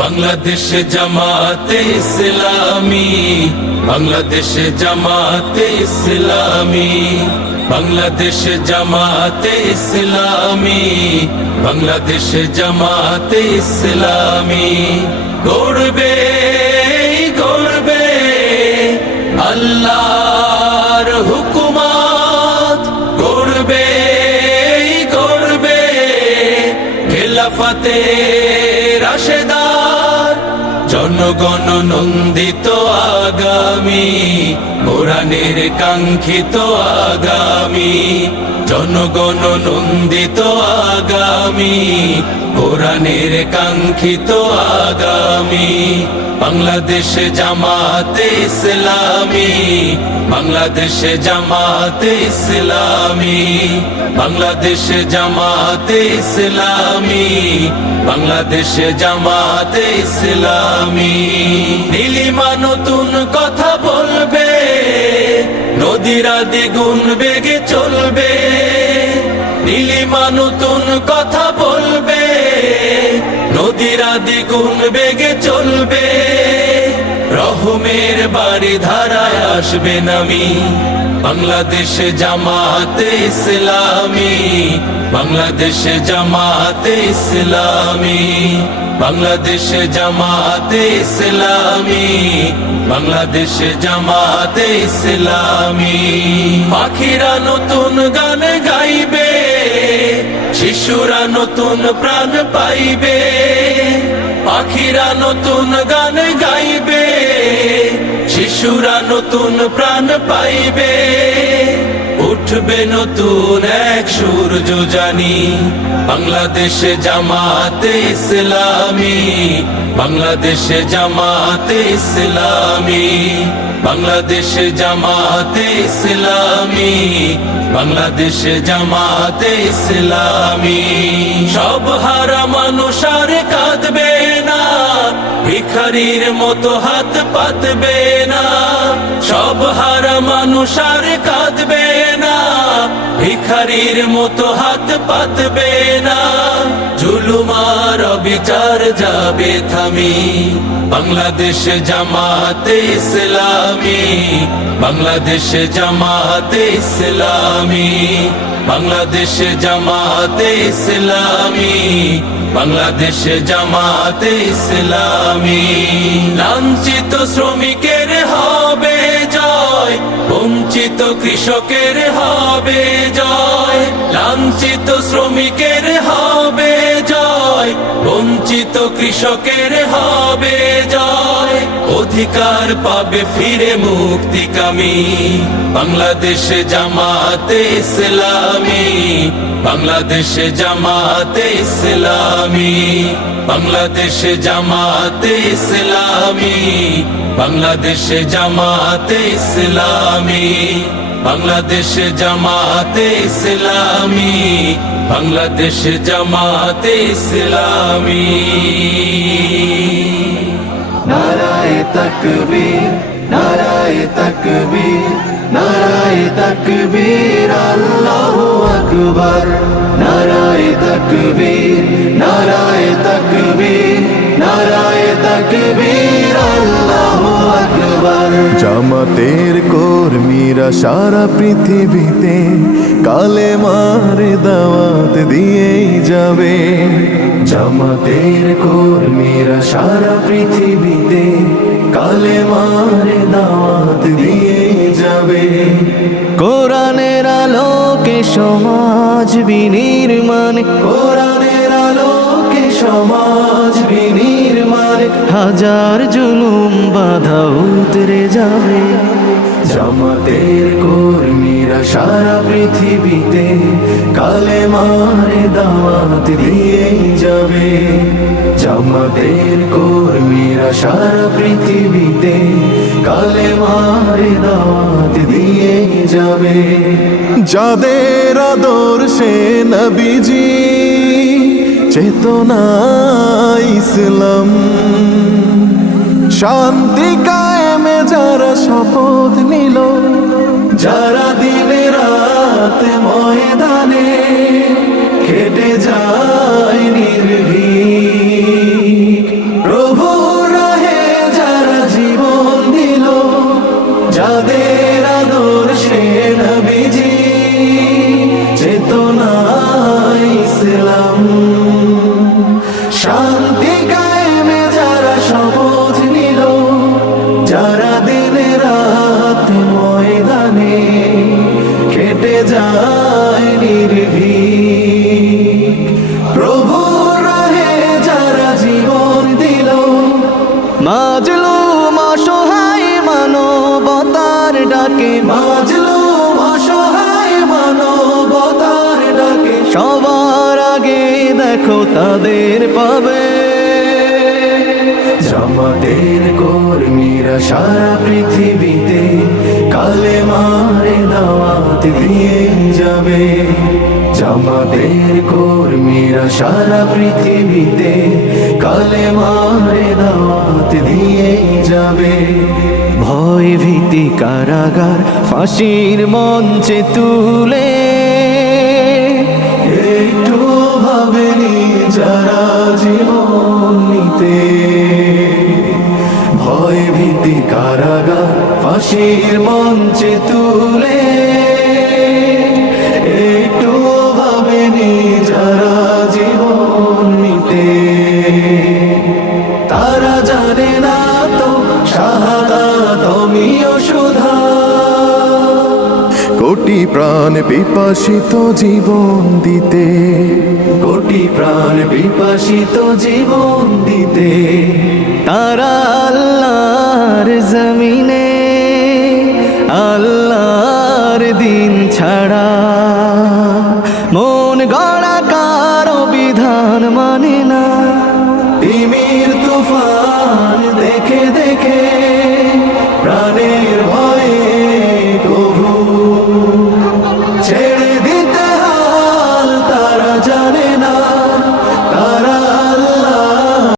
বাংলাদেশ জামাতে ইসলামী, বাংলাদেশ জামাতে ইসলামী, বাংলাদেশ জামাতে ইসলামী, বাংলাদেশ জামাতে ইসলামী। গড়বে গড়বে আল্লাহর হুকুমত, গড়বে গড়বে খেলাফতে রাশেদার, জনগণ নন্দিত আগামী, কোরআনের কাঙ্ক্ষিত আগামী, জনগণ নন্দিত আগামী, কোরআনের কাঙ্ক্ষিত আগামী। বাংলাদেশ জামাতে ইসলামী, বাংলাদেশ জামাতে ইসলামী, বাংলাদেশ জামাতে ইসলামী, বাংলাদেশ জামাতে ইসলামী। নীলিমা নতুন কথা বলবে, নদীরা দ্বিগুণ বেগে চলবে। নীলিমা নতুন কথা বলবে, নদীরা দ্বিগুণ বেগে চলবে। রহমের বাড়ি ধারায় আসবে নামি, বাংলাদেশ জামাতে ইসলামী, বাংলাদেশ জামাতে ইসলামী, বাংলাদেশ জামাতে ইসলামী, বাংলাদেশ জামাতে ইসলামী। পাখিরা নতুন গান গাইবে, শিশুরা নতুন প্রাণ পাইবে। পাখিরা নতুন গান গাইবে, শিশুরা নতুন প্রাণ পাইবে। উঠবে নতুন এক সূর্য জানি, বাংলাদেশ জামাতে ইসলামী, বাংলাদেশ জামাতে ইসলামী, বাংলাদেশ জামাতে ইসলামী, বাংলাদেশ জামাতে ইসলামী। সব হারা মানুষ আর কাঁদবে না, ভিখারির মতো হাত পাতবে না। সব হারা মানুষ আর কাঁদবে না, ভিখারির মতো হাত পাতবে না। জুলুম আর অবিচার যাবে থামি, বাংলাদেশ জামাতে ইসলামী, বাংলাদেশ জামাতে ইসলামী, বাংলাদেশ জামাতে ইসলামী, বাংলাদেশ জামাতে ইসলামী। লাঞ্ছিত শ্রমিকের হবে জয়, বঞ্চিত কৃষকের হবে জয়। লাঞ্ছিত শ্রমিকের হবে জয়, বঞ্চিত কৃষকের হবে জয়। অধিকার পাবে ফিরে মুক্তিকামী, বাংলাদেশ জামাতে ইসলামী, বাংলাদেশ জামাতে ইসলামী, বাংলাদেশ জামাতে ইসলামী, বাংলাদেশ জামাতে ইসলামী, বাংলাদেশ জামাতে ইসলামী, বাংলাদেশ জামাতে ইসলামী। নারায়ে তাকবীর, নারায়ে তাকবীর, নারায়ে তাকবীর, আল্লাহু আকবার। নারায়ে তাকবীর, নারায়ে তাকবীর, নারায়ে তাকবীর, আল্লাহু আকবার। জামাতের কর্মীরা সারা পৃথিবীতে কালেমার দাওয়াত দিয়েই যাবে। জামাতের কর্মীরা সারা পৃথিবীতে কালেমার দাওয়াত দিয়ে যাবে। কোরআনের আলোকে সমাজ বিনির্মাণ, কোরআনের আলোকে সমাজ বিনির্মাণ। হাজার জুলুম বাধা উতরে যাবে। জামাতের কর্মীরা সারা পৃথিবীতে কালেমার দাওয়াত দিয়ে যাবে। জামাতের কর্মীরা সারা পৃথিবীতে কালেমার দাওয়াত দিয়ে যাবে। যাদের আদর্শে নবীজি চেতনা ইসলাম, শান্তি কায়েমে যারা শপথ নিল, যারা দিনে রাত ময়দানে খেটে যায় নির্ভীক, তাদের পাবে। জামাতের কর্মীরা সারা পৃথিবীতে কালেমার দাওয়াত দিয়ে যাবে। জামাতের কর্মীরা সারা পৃথিবীতে কালেমার দাওয়াত দিয়ে যাবে। ভয় ভীতি কারাগার ফাঁসির মঞ্চে তুলে একটু ভাবেনি যারা জীবন নিতে। ভয় ভীতি কারাগার ফাঁসির মঞ্চে তুলে একটু ভাবেনি যারা জীবন নিতে। তারা জানে না তো শাহাদাত অমীয় সুধা। কোটি প্রাণ পিপাসিত জীবন দিতে, কোটি প্রাণ বিপাসিত জীবন দিতে। তারা আল্লাহর জমিনে আল্লাহর দিন ছাড়া মন গড়া কারো বিধান মানে না। তিমির তুফান